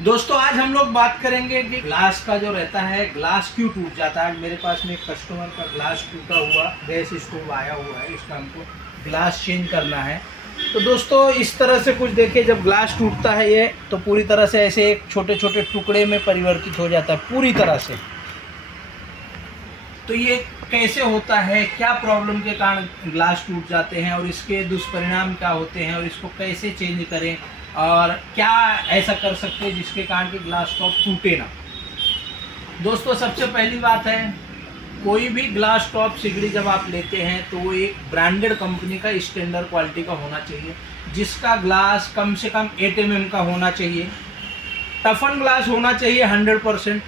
दोस्तों आज हम लोग बात करेंगे कि ग्लास का जो रहता है, ग्लास क्यों टूट जाता है। मेरे पास में एक कस्टमर का ग्लास टूटा हुआ गैस स्टोव आया हुआ है, इसका हमको ग्लास चेंज करना है। तो दोस्तों इस तरह से कुछ देखिए, जब ग्लास टूटता है ये तो पूरी तरह से ऐसे एक छोटे छोटे टुकड़े में परिवर्तित हो जाता है पूरी तरह से। तो ये कैसे होता है, क्या प्रॉब्लम के कारण ग्लास टूट जाते हैं और इसके दुष्परिणाम क्या होते हैं और इसको कैसे चेंज करें और क्या ऐसा कर सकते हैं जिसके कारण कि ग्लास टॉप टूटे ना। दोस्तों सबसे पहली बात है, कोई भी ग्लास टॉप सिगड़ी जब आप लेते हैं तो वो एक ब्रांडेड कंपनी का स्टैंडर्ड क्वालिटी का होना चाहिए, जिसका ग्लास कम से कम 8 mm का होना चाहिए, टफन ग्लास होना चाहिए 100%।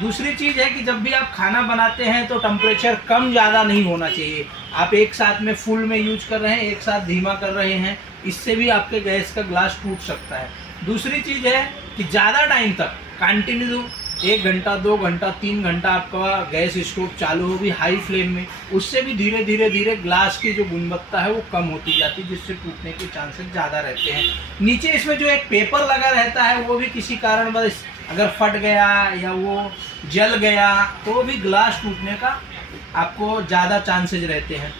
दूसरी चीज़ है कि जब भी आप खाना बनाते हैं तो टेम्परेचर कम ज़्यादा नहीं होना चाहिए। आप एक साथ में फुल में यूज कर रहे हैं, एक साथ धीमा कर रहे हैं, इससे भी आपके गैस का ग्लास टूट सकता है। दूसरी चीज़ है कि ज़्यादा टाइम तक कंटिन्यू 1 घंटा 2 घंटा 3 घंटा आपका गैस स्टोव चालू होगी हाई फ्लेम में, उससे भी धीरे धीरे ग्लास की जो गुणवत्ता है वो कम होती जाती है, जिससे टूटने के चांसेस ज़्यादा रहते हैं। नीचे इसमें जो एक पेपर लगा रहता है वो भी किसी कारणवश अगर फट गया या वो जल गया तो भी ग्लास टूटने का आपको ज़्यादा चांसेस रहते हैं।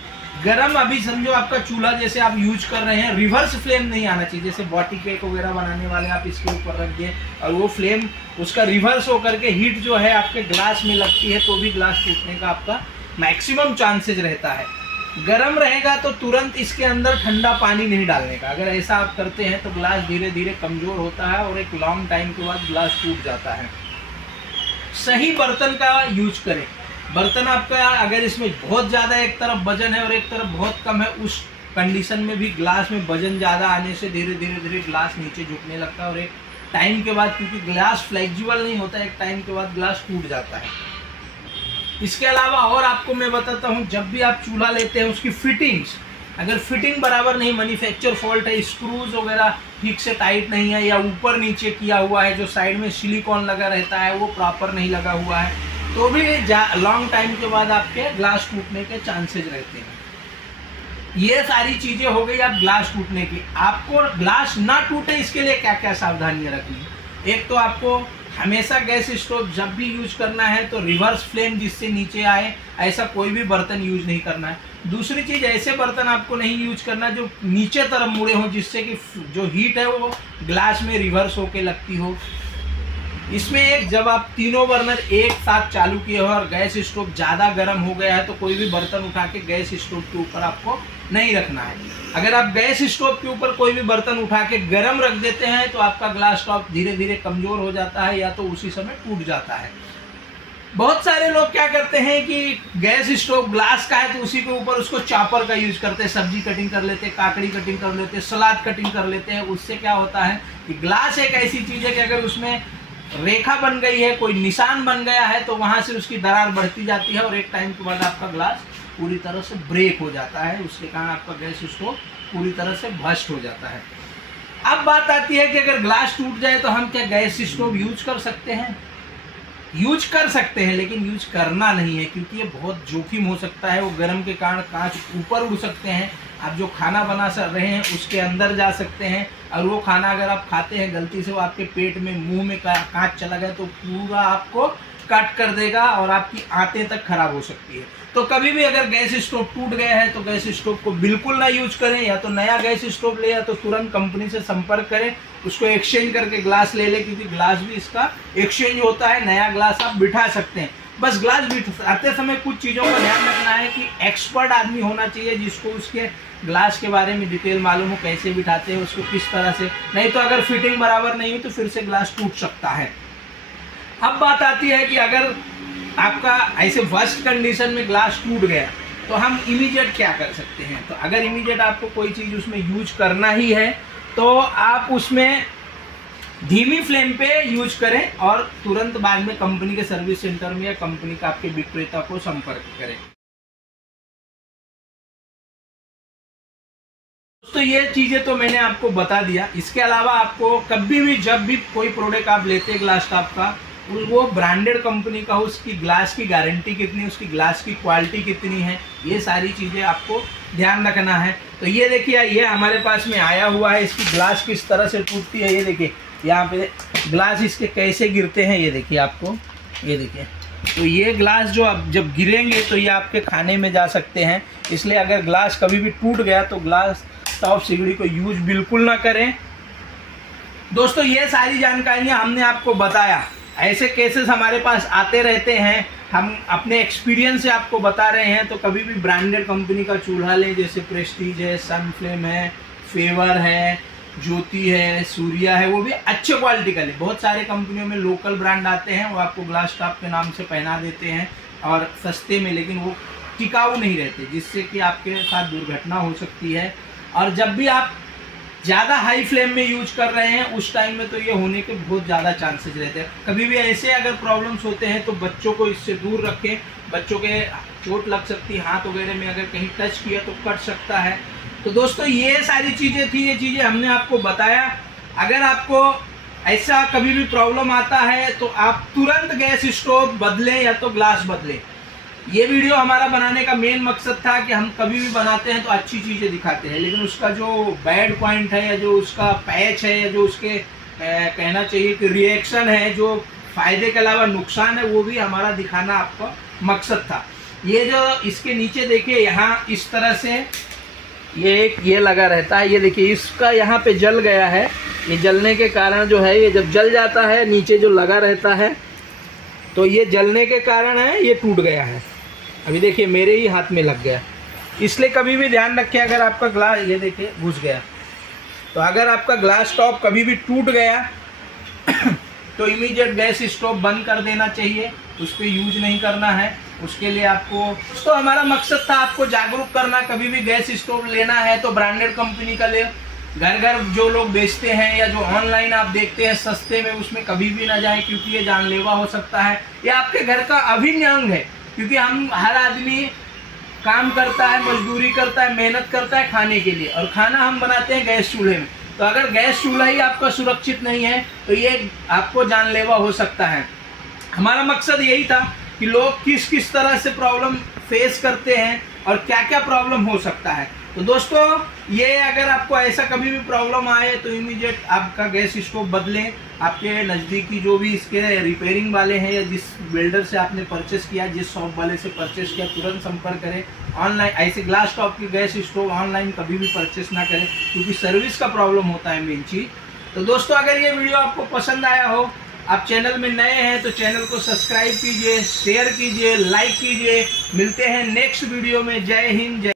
गरम, अभी समझो आपका चूल्हा जैसे आप यूज कर रहे हैं, रिवर्स फ्लेम नहीं आना चाहिए। जैसे बॉटी केक वगैरह बनाने वाले आप इसके ऊपर रख दिए और वो फ्लेम उसका रिवर्स होकर के हीट जो है आपके ग्लास में लगती है तो भी ग्लास टूटने का आपका मैक्सिमम चांसेस रहता है। गरम रहेगा तो तुरंत इसके अंदर ठंडा पानी नहीं डालने का। अगर ऐसा आप करते हैं तो ग्लास धीरे धीरे कमज़ोर होता है और एक लॉन्ग टाइम के बाद ग्लास टूट जाता है। सही बर्तन का यूज करें। बर्तन आपका अगर इसमें बहुत ज़्यादा एक तरफ वजन है और एक तरफ बहुत कम है, उस कंडीशन में भी ग्लास में वजन ज़्यादा आने से धीरे धीरे ग्लास नीचे झुकने लगता है और एक टाइम के बाद, क्योंकि ग्लास फ्लेक्सिबल नहीं होता, एक टाइम के बाद ग्लास टूट जाता है। इसके अलावा और आपको मैं बताता हूँ, जब भी आप चूल्हा लेते हैं उसकी फिटिंग्स, अगर फिटिंग बराबर नहीं, मैन्युफैक्चर फॉल्ट है, स्क्रूज वगैरह ठीक से टाइट नहीं है या ऊपर नीचे किया हुआ है, जो साइड में सिलिकॉन लगा रहता है वो प्रॉपर नहीं लगा हुआ है, तो भी लॉन्ग टाइम के बाद आपके ग्लास टूटने के चांसेस रहते हैं। ये सारी चीज़ें हो गई आप ग्लास टूटने की। आपको ग्लास ना टूटे इसके लिए क्या क्या सावधानियाँ रखनी है। एक तो आपको हमेशा गैस स्टोव जब भी यूज करना है तो रिवर्स फ्लेम जिससे नीचे आए ऐसा कोई भी बर्तन यूज नहीं करना है। दूसरी चीज़, ऐसे बर्तन आपको नहीं यूज करना जो नीचे तरफ मुड़े हों, जिससे कि जो हीट है वो ग्लास में रिवर्स होके लगती हो। इसमें एक, जब आप तीनों बर्नर एक साथ चालू किए हो और गैस स्टोव ज़्यादा गर्म हो गया है तो कोई भी बर्तन उठा के गैस स्टोव के ऊपर आपको नहीं रखना है। अगर आप गैस स्टोव के ऊपर कोई भी बर्तन उठा के गर्म रख देते हैं तो आपका ग्लास टॉप धीरे धीरे कमज़ोर हो जाता है या तो उसी समय टूट जाता है। बहुत सारे लोग क्या करते हैं कि गैस स्टोव ग्लास का है तो उसी के ऊपर उसको चॉपर का यूज करते हैं, सब्जी कटिंग कर लेते हैं, काकड़ी कटिंग कर लेते हैं, सलाद कटिंग कर लेते हैं। उससे क्या होता है कि ग्लास एक ऐसी चीज़ है कि अगर उसमें रेखा बन गई है, कोई निशान बन गया है तो वहाँ से उसकी दरार बढ़ती जाती है और एक टाइम के बाद आपका ग्लास पूरी तरह से ब्रेक हो जाता है। उसके कारण आपका गैस स्टोव पूरी तरह से भस्ट हो जाता है। अब बात आती है कि अगर ग्लास टूट जाए तो हम क्या गैस स्टोव यूज कर सकते हैं? यूज कर सकते हैं, लेकिन यूज करना नहीं है, क्योंकि ये बहुत जोखिम हो सकता है। वो गर्म के कारण कांच ऊपर उड़ सकते हैं, आप जो खाना बना रहे हैं उसके अंदर जा सकते हैं और वो खाना अगर आप खाते हैं गलती से वो आपके पेट में, मुंह में कांच चला गया तो पूरा आपको कट कर देगा और आपकी आंतें तक खराब हो सकती है। तो कभी भी अगर गैस स्टोव टूट गया है तो गैस स्टोव को बिल्कुल ना यूज करें। या तो नया गैस स्टोव ले या तो तुरंत कंपनी से संपर्क करें, उसको एक्सचेंज करके ग्लास ले लें, क्योंकि ग्लास भी इसका एक्सचेंज होता है, नया ग्लास आप बिठा सकते हैं। बस ग्लास बिठाते समय कुछ चीज़ों का ध्यान रखना है कि एक्सपर्ट आदमी होना चाहिए जिसको उसके ग्लास के बारे में डिटेल मालूम हो, कैसे बिठाते हैं उसको किस तरह से, नहीं तो अगर फिटिंग बराबर नहीं हुई तो फिर से ग्लास टूट सकता है। अब बात आती है कि अगर आपका ऐसे वर्स्ट कंडीशन में ग्लास टूट गया तो हम इमीडिएट क्या कर सकते हैं। तो अगर इमीडिएट आपको कोई चीज़ उसमें यूज करना ही है तो आप उसमें धीमी फ्लेम पे यूज करें और तुरंत बाद में कंपनी के सर्विस सेंटर में या कंपनी का आपके विक्रेता को संपर्क करें। तो ये चीज़ें तो मैंने आपको बता दिया। इसके अलावा आपको कभी भी जब भी कोई प्रोडक्ट आप लेते हैं ग्लास टॉप का, वो ब्रांडेड कंपनी का हो, उसकी ग्लास की गारंटी कितनी, उसकी ग्लास की क्वालिटी कितनी है, ये सारी चीज़ें आपको ध्यान रखना है। तो ये देखिए, ये हमारे पास में आया हुआ है, इसकी ग्लास किस तरह से टूटती है। ये देखिए यहाँ पे ग्लास इसके कैसे गिरते हैं ये देखिए आपको, ये देखिए। तो ये ग्लास जो अब जब गिरेंगे तो ये आपके खाने में जा सकते हैं, इसलिए अगर ग्लास कभी भी टूट गया तो ग्लास टॉप सिगड़ी को यूज बिल्कुल ना करें। दोस्तों ये सारी जानकारियाँ हमने आपको बताया, ऐसे केसेस हमारे पास आते रहते हैं, हम अपने एक्सपीरियंस से आपको बता रहे हैं। तो कभी भी ब्रांडेड कंपनी का चूल्हा लें, जैसे प्रेस्टीज है, सनफ्लेम है, फेवर है, ज्योति है, सूर्या है, वो भी अच्छे क्वालिटी का लें। बहुत सारे कंपनियों में लोकल ब्रांड आते हैं, वो आपको ग्लास टॉप के नाम से पहना देते हैं और सस्ते में, लेकिन वो टिकाऊ नहीं रहते, जिससे कि आपके साथ दुर्घटना हो सकती है। और जब भी आप ज़्यादा हाई फ्लेम में यूज कर रहे हैं उस टाइम में तो ये होने के बहुत ज़्यादा चांसेस रहते हैं। कभी भी ऐसे अगर प्रॉब्लम्स होते हैं तो बच्चों को इससे दूर रखें, बच्चों के चोट लग सकती है, हाथ वगैरह में अगर कहीं टच किया तो कट सकता है। तो दोस्तों ये सारी चीज़ें थी, ये चीज़ें हमने आपको बताया। अगर आपको ऐसा कभी भी प्रॉब्लम आता है तो आप तुरंत गैस स्टोव बदलें या तो ग्लास बदलें। ये वीडियो हमारा बनाने का मेन मकसद था कि हम कभी भी बनाते हैं तो अच्छी चीज़ें दिखाते हैं, लेकिन उसका जो बैड पॉइंट है या जो उसका पैच है या जो उसके कहना चाहिए कि रिएक्शन है, जो फ़ायदे के अलावा नुकसान है, वो भी हमारा दिखाना आपका मकसद था। ये जो इसके नीचे देखिए, यहाँ इस तरह से ये लगा रहता है, ये देखिए इसका यहाँ पे जल गया है। ये जलने के कारण जो है, ये जब जल जाता है नीचे जो लगा रहता है, तो ये जलने के कारण है ये टूट गया है। अभी देखिए मेरे ही हाथ में लग गया, इसलिए कभी भी ध्यान रखें अगर आपका ग्लास, ये देखिए घुस गया, तो अगर आपका ग्लास टॉप कभी भी टूट गया तो इमीडिएट गैस स्टोव बंद कर देना चाहिए, उस पर यूज नहीं करना है। उसके लिए आपको, तो हमारा मकसद था आपको जागरूक करना। कभी भी गैस स्टोव लेना है तो ब्रांडेड कंपनी का ले। घर घर जो लोग बेचते हैं या जो ऑनलाइन आप देखते हैं सस्ते में, उसमें कभी भी ना जाएं, क्योंकि ये जानलेवा हो सकता है। ये आपके घर का अभिन्न अंग है, क्योंकि हम हर आदमी काम करता है, मजदूरी करता है, मेहनत करता है खाने के लिए, और खाना हम बनाते हैं गैस चूल्हे में। तो अगर गैस चूल्हा ही आपका सुरक्षित नहीं है तो ये आपको जानलेवा हो सकता है। हमारा मकसद यही था कि लोग किस किस तरह से प्रॉब्लम फेस करते हैं और क्या क्या प्रॉब्लम हो सकता है। तो दोस्तों ये अगर आपको ऐसा कभी भी प्रॉब्लम आए तो इमीडिएट आपका गैस स्टोव बदलें। आपके नज़दीकी जो भी इसके रिपेयरिंग वाले हैं या जिस बिल्डर से आपने परचेस किया, जिस शॉप वाले से परचेस किया, तुरंत संपर्क करें। ऑनलाइन ऐसे ग्लास टॉप की गैस स्टोव ऑनलाइन कभी भी परचेस ना करें, क्योंकि सर्विस का प्रॉब्लम होता है मेन चीज़। तो दोस्तों अगर ये वीडियो आपको पसंद आया हो, आप चैनल में नए हैं तो चैनल को सब्सक्राइब कीजिए, शेयर कीजिए, लाइक कीजिए। मिलते हैं नेक्स्ट वीडियो में। जय हिंद, जय